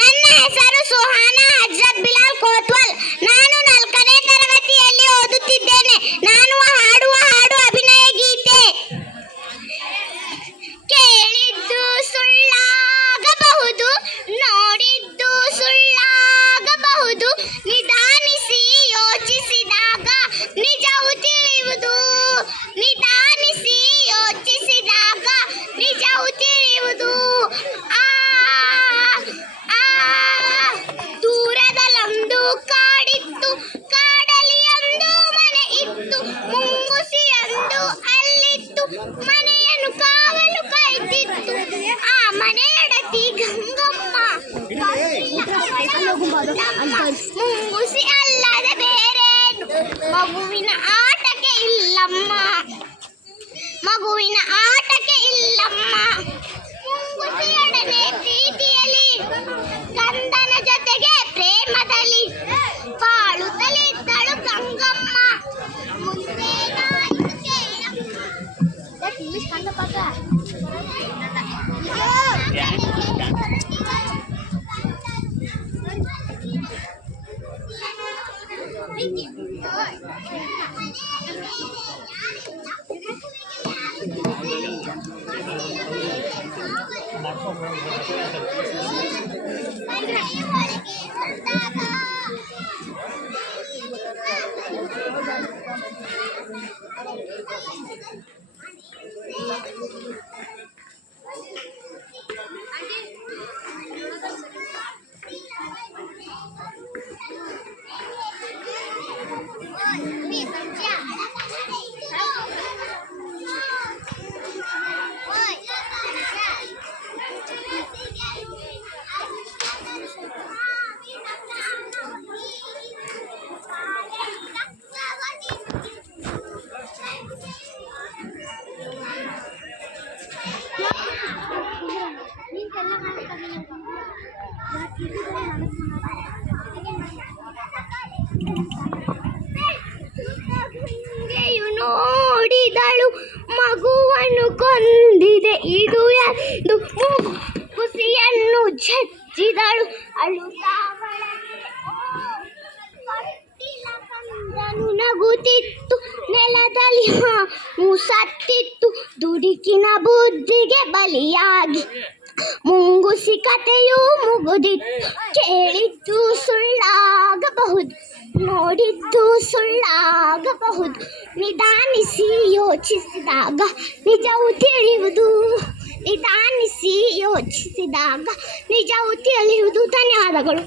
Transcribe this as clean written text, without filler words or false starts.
ನನ್ನ ಹೆಸರು ಸುಹಾನಾ ಹಜ್ರತ್ ಬಿಲಾಲ್ ಕೋತ್ವಾಲ್. ನಾನು 4ನೇ ತರಗತಿಯಲ್ಲಿ ಓದುತ್ತಿದ್ದೇನೆ. ನಾನು ಹಾಡುವ ಹಾಡು ಅಭಿನಯ ಗೀತೆ. ಕೇಳಿದ್ದು ಸುಳ್ಳಾಗಬಹುದು, ನೋಡಿದ್ದು ಸುಳ್ಳಾಗಬಹುದು, ನಿಧಾನಿಸಿ ಯೋಚಿಸಿದಾಗ ನಿಜವು ತಿಳಿಯುವುದು. ನಿಧಾನಿಸಿ ಯೋಚಿಸಿದಾಗ ನಿಜವು ತಿಳಿಯುವುದು. ದೂರದಲ್ಲೊಂದು ಕಾಡಿತ್ತು, ಕಾಡಲಿ ಒಂದು ಮನೆ ಇತ್ತು, ಮುಂಗುಸಿಯೊಂದು ಅಲ್ಲಿತ್ತು, ಮನೆಯನ್ನು ಕಾವಲು ಕಾಯ್ತಿತ್ತು. ಆ ಮನೆಯೊಡತಿ ಗಂಗಮ್ಮ, ಮುಂಗುಸಿ ಅಲ್ಲದೆ ಬೇರೇನು, ಮಗುವಿನ ಆಟಕ್ಕೆ ಇಲ್ಲಮ್ಮ, ಮಗುವಿನ ಆಟಕ್ಕೆ ಇಲ್ಲಮ್ಮ. ಮುಂಗುಸಿಯೊಡನೆ ಪ್ರೀತಿಯಲ್ಲಿ, ಕಂದನ ಜೊತೆಗೆ ಪ್ರೇಮದಲ್ಲಿ ಬಾಳುತ್ತಲಿದ್ದಳು ಗಂಗಮ್ಮ. ಮುಂದೇನಾಯಿತು ಕೇಳಮ್ಮ. ನೋಡಿದಳು ಮಗುವನ್ನು ಕೊಂದಿದೆ ಇದು ಎಂದು ಕುಸಿಯನ್ನು ಚಚ್ಚಿದಳು. ಕಂದನು ನಗುತ್ತಿತ್ತು, ನೆಲದಲ್ಲಿ ಸತ್ತಿತ್ತು, ದುಡುಕಿನ ಬುದ್ಧಿಗೆ ಬಲಿಯಾಗಿ ಮುಂಗುಸಿ ಕಥೆಯೂ ಮುಗುದಿತ್ತು. ಕೇಳಿದ್ದು ಸುಳ್ಳಾಗಬಹುದು, ನೋಡಿದ್ದು ಸುಳ್ಳಾಗಬಹುದು, ನಿಧಾನಿಸಿ ಯೋಚಿಸಿದಾಗ ನಿಜವು ತಿಳಿಯುವುದು. ನಿಧಾನಿಸಿ ಯೋಚಿಸಿದಾಗ ನಿಜವು ತಿಳಿಯುವುದು. ಧನ್ಯವಾದಗಳು.